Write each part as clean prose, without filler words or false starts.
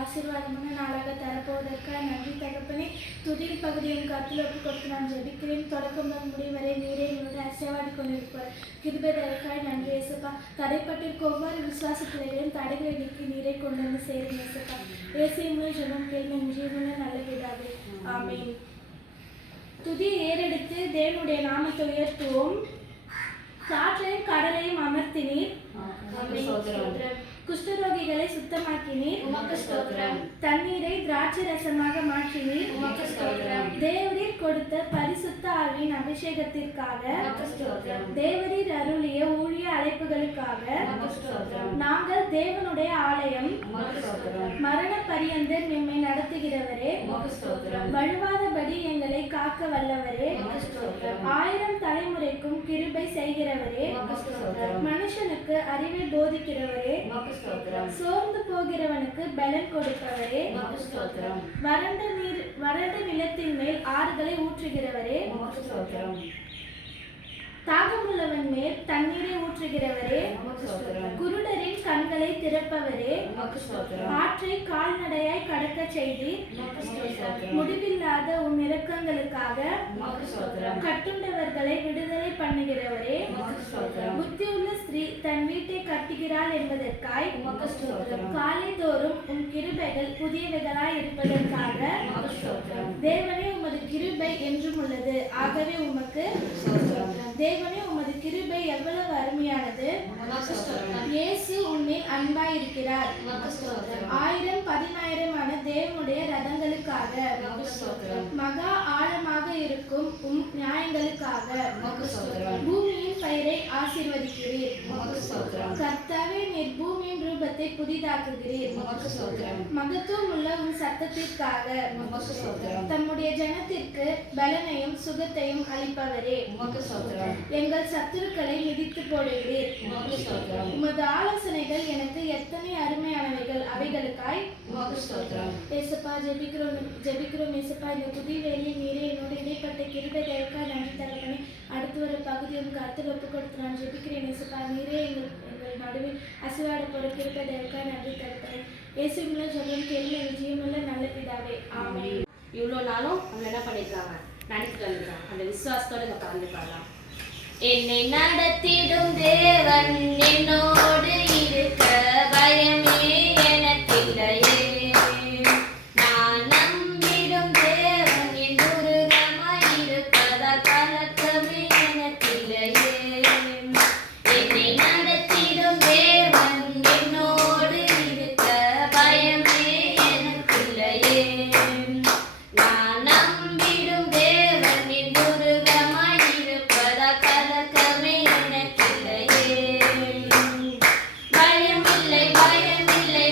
ஆசீர்வாதமான நாளாக தரப்போவதற்காக நன்றி தகப்பனே. துதியின் பகுதியின் கருத்தில் ஒப்பு கொடுத்து நான் ஜெபிக்கிறேன். தொடக்கம் முதல் முடிவரை நீரே என்னோட அசைவாடி கொண்டிருப்பார். கிருபைதற்காக நன்றி ஏசப்பா. தடைப்பட்டிருக்க ஒவ்வொரு விசுவாச பிள்ளைகளையும் தடைகளை நீக்கி நீரை கொண்டு வந்து சேரும் ஏசப்பா. இயேசுவின் ஜெபம் கேள்வி ஜீவன நல்ல பிதாவே, ஆமென். துதியை ஏறெடுத்து தேவனுடைய நாமத்தை உயர்த்துவோம். காற்றையும் கடலையும் அமர்த்தினீர், குஷ்டரோகிகளை சுத்தமாக்கினீர், தண்ணீரை திராட்சை ரசமாக மாற்றினீர், தேவரீர் கொடுத்த பரிசுத்த ஆவியின் அபிஷேகத்திற்காக, தேவரீர் அருளிய ஊழிய அழைப்புகளுக்காக, நாங்கள் தேவனுடைய ஆலயம், மரண பரியந்தர் நம்மை நடத்துகிறவரே, வழுவாதபடி எங்களை காக்க வல்லவரே, 1000 தலைமுறைக்கும் கிருபை செய்கிறவரே, மனுஷனுக்கு அறிவை போதிக்கிறவரே, சோர்ந்து போகிறவனுக்கு பலன் கொடுப்பவரே, வறண்ட நிலத்தின் மேல் ஆறுகளை ஊற்றுகிறவரே, தாகமுள்ளவன் மேல் தண்ணீரை ஊற்றுகிறவரே, குருடரின் கண்களை திறப்பவரே, ஆற்றை கால்நடையாய் கடக்க செய்து முடிவில்லாத உன் இரக்கங்களுக்காக கட்டுண்டவர்களை விடுதலை பண்ணுகிறவரே, புத்தியுள்ள ஸ்திரீ தன் வீட்டை கட்டுகிறாள் என்பதற்காய் காலைதோறும் உன் கிருபைகள் புதியவைகளாய் இருப்பதற்காக தேவனே உமது கிருபை என்றும் உள்ளது. ஆகவே உமக்கு தேவனே உமது கிருபை எவ்வளவு அருமையானது. இயேசு உன்னில் அன்பாய் இருக்கிறார். 1000 10,000 தேவனுடைய ரதங்களுக்காக மகா ஆழமாக இருக்கும் உம் நியாயங்களுக்காக பூமியின் பயிரை ஆசீர்வதிக்கிறீர். கர்த்தாவே நீர் பூமியின் ரூபத்தை புதிதாக்குகிறீர். மகத்துவம் உள்ள உன் சத்தத்திற்காக தம்முடைய ஜனத்திற்கு பலனையும் சுகத்தையும் அளிப்பவரே, எங்கள் சத்துருக்களை மிதித்து போடுகிறீர். உமது ஆலோசனைகள் எனக்கு எத்தனை அருமையானவைகள். அவைகளுக்காய் ஏசப்பா ஜெபிக்கிறோம் ஏசப்பா. இந்த புதிய வேலையை நீரே என்னோட இடைப்பட்ட கிருபை தயவுக்காக நன்றி தகப்பனே. அடுத்து ஒரு பகுதியும் கருத்தில் ஒப்பு கொடுத்து நான் ஜெபிக்கிறேன் ஏசப்பா. நீரே எங்கள் நடுவில் அசைவாட போற கிருபை தயவுக்காக நன்றி தகப்பனே. இயேசுவின் ஜெபம் கேள்வி ஜீவனுள்ள நல்ல பிதாவே, ஆமென். இவ்வளோ நாளும் அவங்க என்ன பண்ணியிருக்காங்க, நினைச்சிட்டு வந்துருக்காங்க. அந்த விசுவாசத்தோட நம்ம கலந்து பாடலாம். என்னை நடத்திடும் தேவன் என்னோடு இருக்க பயமே எனக்கில்லையே. நான் நம்பிடும் தேவன் என் துருகமாய் இருப்பதால் கலக்கமே எனக்கில்லையே. என்னை நடத்திடும் தேவன் என்னோடு இருக்க பயமே எனக்கில்லையே. நான் நம்பிடும் தேவன் என் துருகமாய் இருப்பதால் கலக்கமே எனக்கில்லையே. பயமில்லை பயமில்லை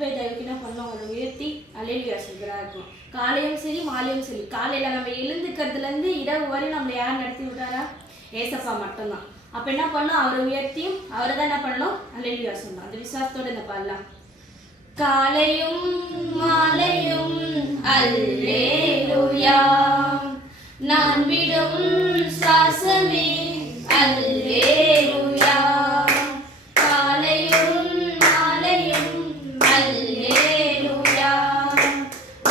கிருபை தயவுக்கு என்ன பண்ணோம், அதை உயர்த்தி அல்லேலூயா சொல்கிறா இருக்கும். காலையும் சரி மாலையும் சரி, காலையில் நம்ம எழுந்துக்கிறதுலேருந்து இரவு வரை நம்மளை யார் நடத்தி விட்டாரா? ஏசப்பா மட்டும்தான். அப்போ என்ன பண்ணோம், அவரை உயர்த்தியும் அவரை தான் என்ன பண்ணணும், அல்லேலூயா சொல்லணும். அந்த விசுவாசத்தோடு இந்த பாடலாம். காலையும் மாலையும் அல்லேலூயா, நான் விடும் சுவாசமே அல்லேலூயா. காலையும் மாலையும் அல்லேலூயா,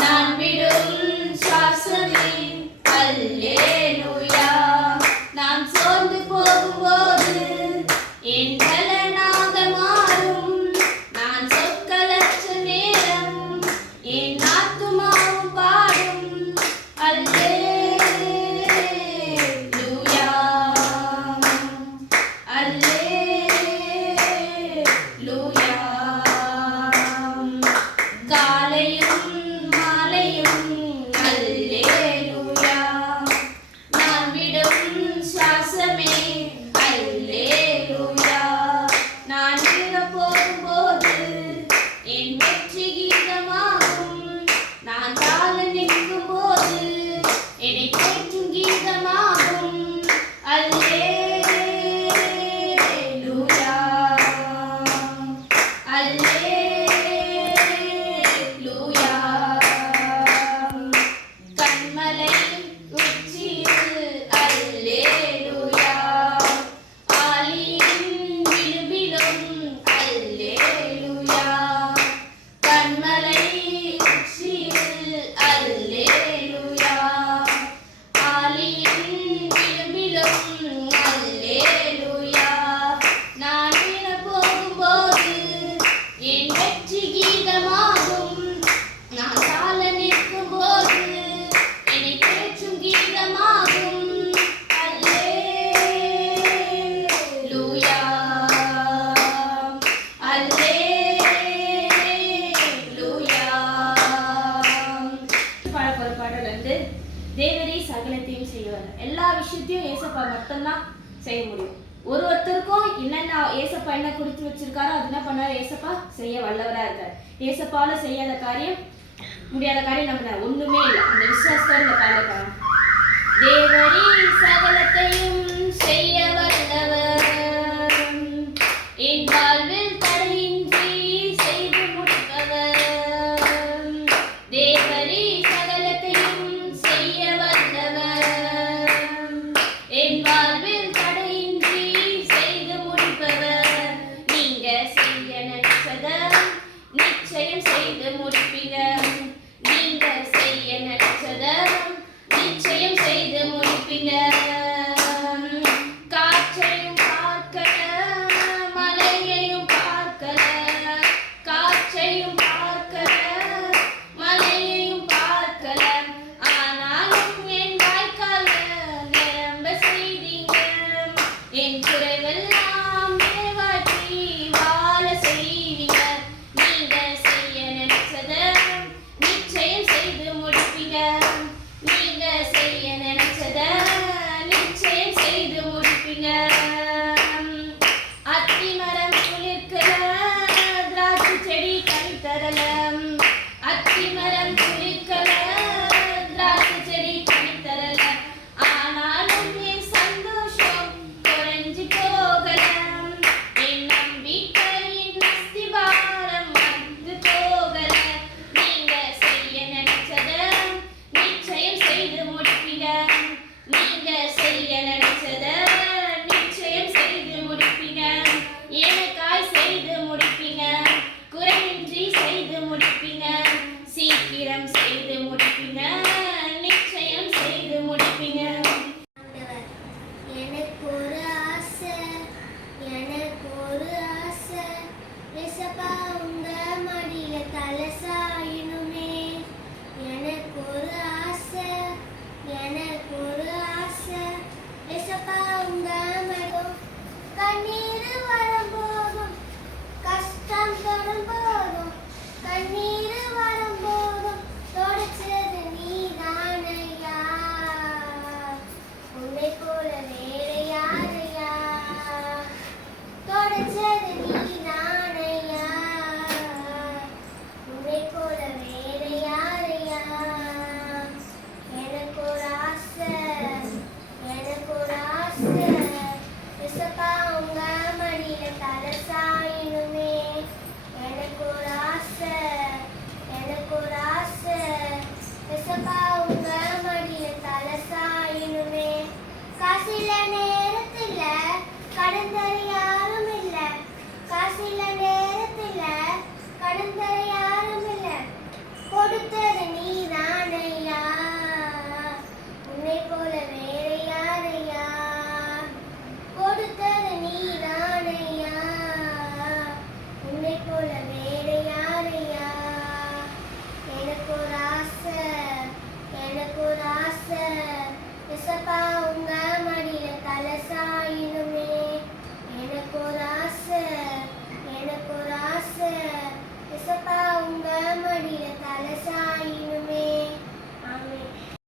நான் விடும் சுவாசமே அல்லேலூயா. நான் சோர்ந்து போகும்போது என் பலனாக மாறும், நான் சொற்களற்ற நேரம் என் ஆத்துமாவும் பாடும் அல்லேலூயா, அல்லேலூயா. காலையும் மாலையும் அல்லேலூயா, நான் விடும் சுவாசமே அல்லேலூயா. நான் வீழப் போகும்போது என் வெற்றி கீதமாகும், நான் தாழ நிற்கும் போது என்னை தேற்றும் கீதமாகும் அல்லேலூயா, அல்லேலூயா. கண்மலை உச்சியில் அல்லேலூயா, ஆலியின் விளிம்பிலும் அல்லேலூயா. கண்மலை உச்சியில் அல்லேலூயா, ஆலியின் விளிம்பிலும் அல்லேலூயா. நான் வீழப் போகும்போது என் வெற்றி கீதமாகும், நான் தாழ நிற்கும் போது என்னை தேற்றும் கீதமாகும் அல்லேலூயா, அல்லேலூயா. பாடப்போற பாடல் வந்து தேவரே சகலத்தையும் செய்வார். எல்லா விஷயத்தையும் ஏசப்பா மட்டும்தான் செய்ய முடியும். ஒருத்தருக்கும் என்னென்ன ஏசப்பா என்ன கொடுத்து வச்சிருக்காரோ அது என்ன பண்ணாரு, ஏசப்பா செய்ய வல்லவரா இருக்கார். ஏசப்பால செய்யாத காரியம், முடியாத காரியம் நம்ம ஒண்ணுமே இல்லை. அந்த விசுவாசத்தோட இந்த பாடல். தேவரே சகலத்தையும் செய்ய வல்லவர், என் வாழ்வில் தடையின்றி செய்து முடிப்பவர். தேவரே சகலத்தையும் செய்ய வல்லவர், என் வாழ்வில் தடையின்றி செய்து முடிப்பவர். நீங்க செய்ய நினைச்சத நிச்சயம் செய்து முடிப்பீங்க, நீங்க செய்ய நினைச்சத நிச்சயம் செய்து முடிப்பீங்க. காற்றையும் பார்க்கல, மலையையும் பார்க்கல, காற்றையும் பார்க்கல, மலையையும் பார்க்கல, ஆனாலும் என் வாய்க்கால நிரம்ப செய்தீங்க. என் குறைவெல்லாம் நிறைவாற்றி வாழ செய்வீங்க. நீங்க செய்ய நினைச்சத நிச்சயம் செய்து முடிப்பீங்க, நீங்க செய்ய நினைச்சத கடன் தர யாரும் இல்ல, காசில்ல நேரத்துல கடன் தர யாரும் இல்ல, கொடுத்தது நீதானையா, உன்னை போல வேற யாரையா, கொடுத்தது நீதானையா, உன்னை போல